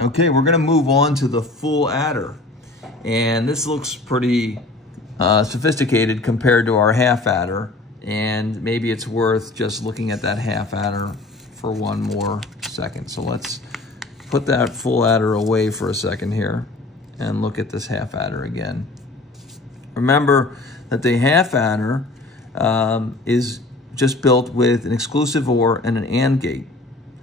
Okay, we're gonna move on to the full adder. And this looks pretty sophisticated compared to our half adder. And maybe it's worth just looking at that half adder for one more second. So let's put that full adder away for a second here and look at this half adder again. Remember that the half adder is just built with an exclusive OR and an AND gate,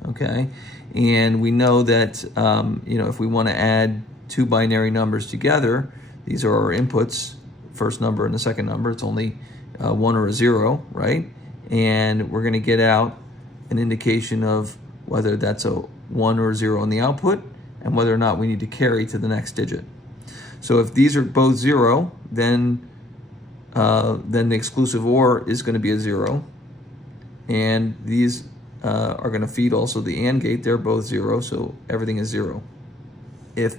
okay? And we know that, if we want to add two binary numbers together, these are our inputs, first number and the second number. It's only 1 or a 0, right? And we're going to get out an indication of whether that's a 1 or a 0 on the output and whether or not we need to carry to the next digit. So if these are both 0, then the exclusive OR is going to be a 0. And these are going to feed also the AND gate. They're both 0, so everything is 0. If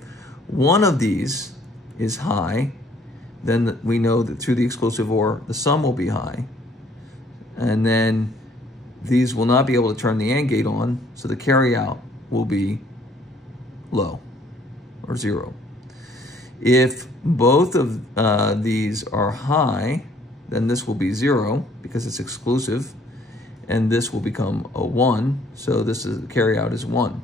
one of these is high, then we know that through the exclusive OR, the sum will be high. And then these will not be able to turn the AND gate on, so the carry out will be low or 0. If both of these are high, then this will be 0 because it's exclusive, and this will become a 1, so this is carry out is 1.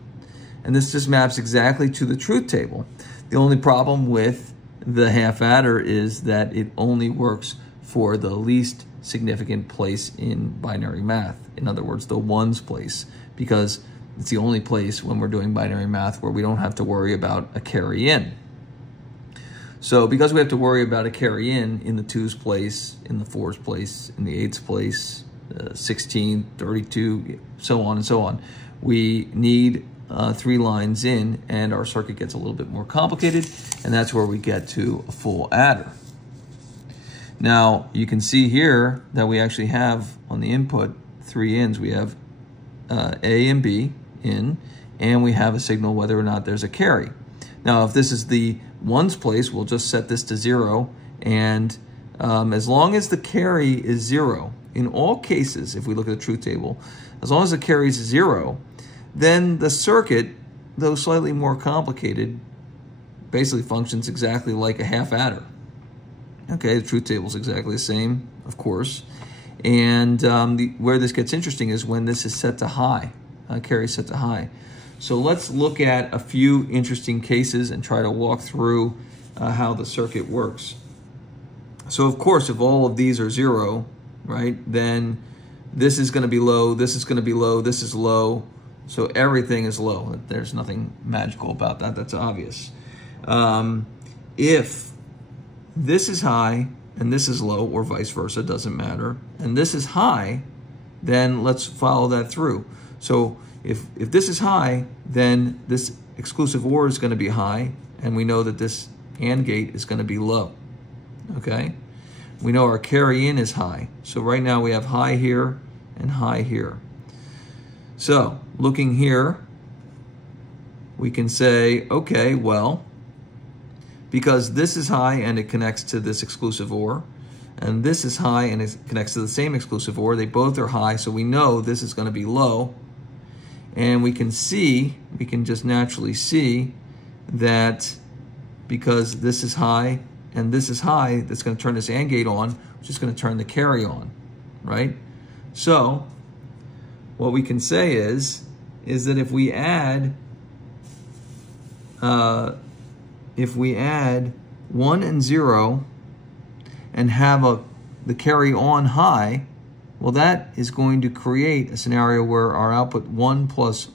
And this just maps exactly to the truth table. The only problem with the half adder is that it only works for the least significant place in binary math. In other words, the ones place, because it's the only place when we're doing binary math where we don't have to worry about a carry in. So because we have to worry about a carry in the 2's place, in the 4's place, in the 8's place, 16, 32, so on and so on, we need 3 lines in, and our circuit gets a little bit more complicated, and that's where we get to a full adder. Now, you can see here that we actually have on the input 3 ins. We have A and B in, and we have a signal whether or not there's a carry. Now, if this is the 1's place, we'll just set this to 0, and as long as the carry is 0, in all cases, if we look at the truth table, as long as the carry is 0, then the circuit, though slightly more complicated, basically functions exactly like a half adder. Okay, the truth table is exactly the same, of course. And where this gets interesting is when this is set to high, carry set to high. So let's look at a few interesting cases and try to walk through how the circuit works. So of course, if all of these are 0, right, then this is going to be low, this is going to be low, this is low. So everything is low. There's nothing magical about that. That's obvious. If this is high and this is low, or vice versa, doesn't matter, and this is high, then let's follow that through. So if this is high, then this exclusive OR is going to be high, and we know that this AND gate is going to be low. Okay? We know our carry in is high. So right now we have high here and high here. So looking here, we can say, okay, well, because this is high and it connects to this exclusive OR, and this is high and it connects to the same exclusive OR, they both are high, so we know this is going to be low. And we can just naturally see that because this is high and this is high, that's going to turn this AND gate on, which is going to turn the carry on, right? So what we can say is that if we add 1 and 0 and have the carry on high, well, that is going to create a scenario where our output 1 plus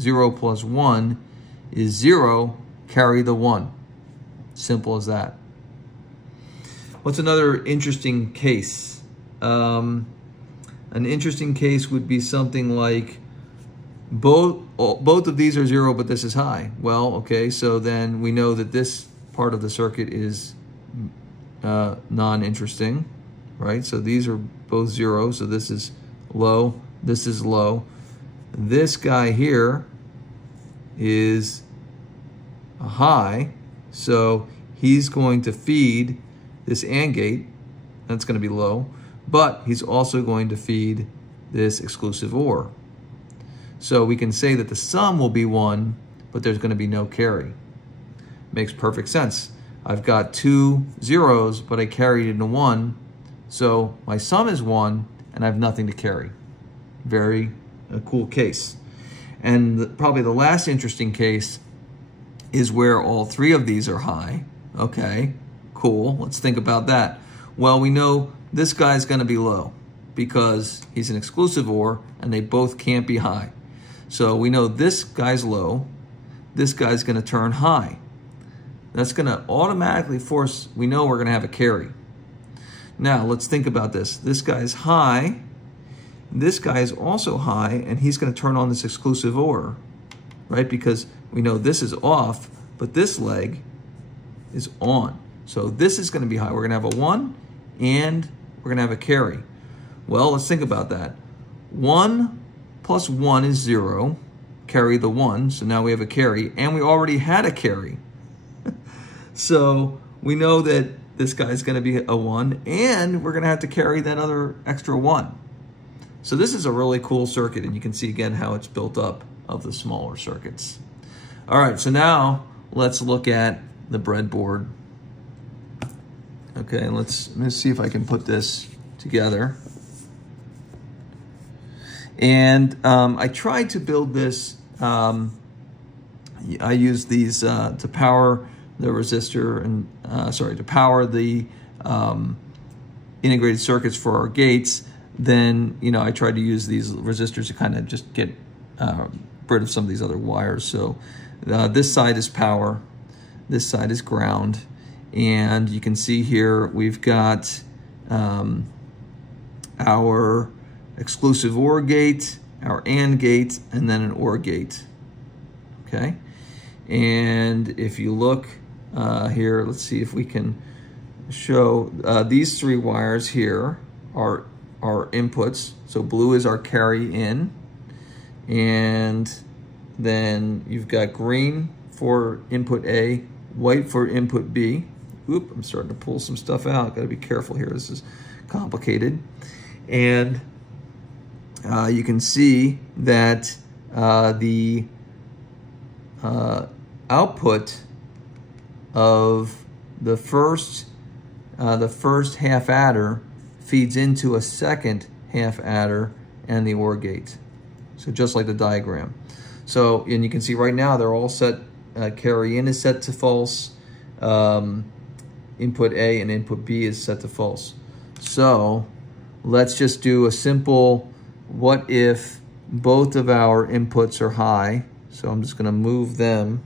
0 plus 1 is 0, carry the 1. Simple as that. What's another interesting case? An interesting case would be something like both of these are 0, but this is high. Well, okay, so then we know that this part of the circuit is non-interesting, right? So these are both 0, so this is low, this is low. This guy here is a high, so he's going to feed this AND gate, that's going to be low, but he's also going to feed this exclusive OR. So we can say that the sum will be 1, but there's going to be no carry. Makes perfect sense. I've got 2 zeros, but I carried into 1, so my sum is 1, and I have nothing to carry. Very cool case. And probably the last interesting case is where all 3 of these are high. Okay, cool. Let's think about that. Well, we know this guy's going to be low because he's an exclusive OR, and they both can't be high. So we know this guy's low, this guy's going to turn high. That's going to automatically force, we know we're going to have a carry. Now, let's think about this. This guy's high, this guy is also high, and he's going to turn on this exclusive OR, right? Because we know this is off, but this leg is on. So this is going to be high. We're going to have a 1, and we're going to have a carry. Well, let's think about that. 1 plus 1 is 0. Carry the 1, so now we have a carry, and we already had a carry. So we know that this guy's going to be a 1, and we're going to have to carry that other extra 1. So this is a really cool circuit, and you can see again how it's built up of the smaller circuits. All right, so now let's look at the breadboard. Okay, let's see if I can put this together. And I tried to build this. I used these to power the resistor and to power the integrated circuits for our gates. Then I tried to use these resistors to kind of just get rid of some of these other wires. So this side is power, this side is ground, and you can see here we've got our exclusive OR gate, our AND gate, and then an OR gate. Okay, and if you look here, let's see if we can show these 3 wires here are our inputs. So blue is our carry in, and then you've got green for input A, white for input B. Oop, I'm starting to pull some stuff out. Got to be careful here. This is complicated. And you can see that the output of the first half adder feeds into a second half adder and the OR gate. So just like the diagram. So, and you can see right now they're all set, carry in is set to false, input A and input B is set to false. So let's just do a simple, what if both of our inputs are high? So I'm just gonna move them.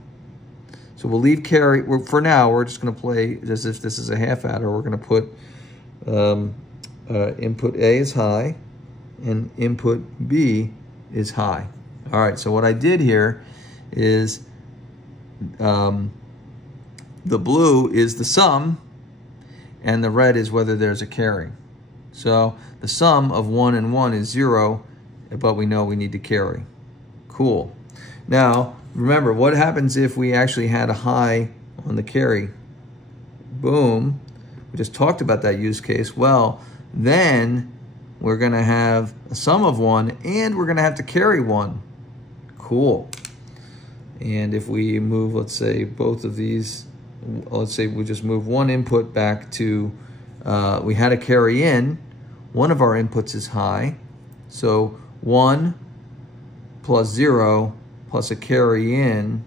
So we'll leave carry, for now, we're just gonna play as if this is a half adder. We're gonna put input A is high and input B is high. All right, so what I did here is the blue is the sum and the red is whether there's a carry. So the sum of 1 and 1 is 0, but we know we need to carry. Cool. Now, remember, what happens if we actually had a high on the carry? Boom. We just talked about that use case. Well, then we're going to have a sum of 1, and we're going to have to carry 1. Cool. And if we move, let's say, both of these, let's say we just move one input back to, we had a carry in. One of our inputs is high. So 1 plus 0 plus a carry in,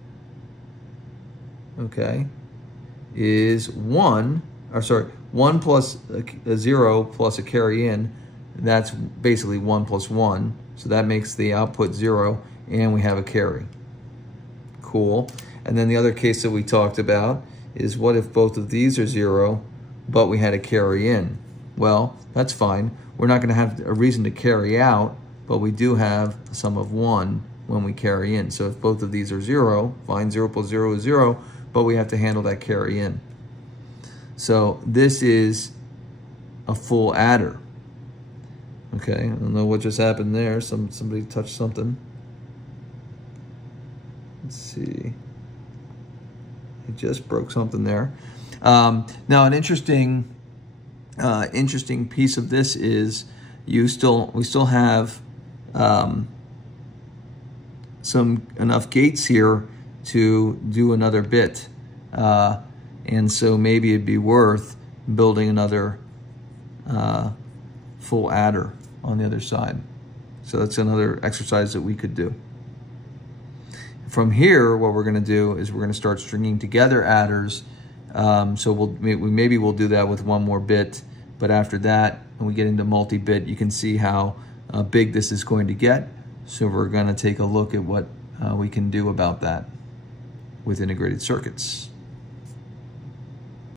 okay, is 1, or sorry, 1 plus a 0 plus a carry in, that's basically 1 plus 1. So that makes the output 0, and we have a carry. Cool. And then the other case that we talked about is what if both of these are 0, but we had a carry in? Well, that's fine. We're not going to have a reason to carry out, but we do have a sum of 1 when we carry in. So if both of these are 0, fine, 0 plus 0 is 0, but we have to handle that carry in. So this is a full adder. Okay, I don't know what just happened there. Somebody touched something. Let's see. It just broke something there. Now, an interesting piece of this is we still have enough gates here to do another bit. And so maybe it'd be worth building another full adder on the other side. So that's another exercise that we could do. From here, what we're gonna do is we're gonna start stringing together adders. So maybe we'll do that with one more bit, but after that, when we get into multi-bit, you can see how big this is going to get. So we're gonna take a look at what we can do about that with integrated circuits.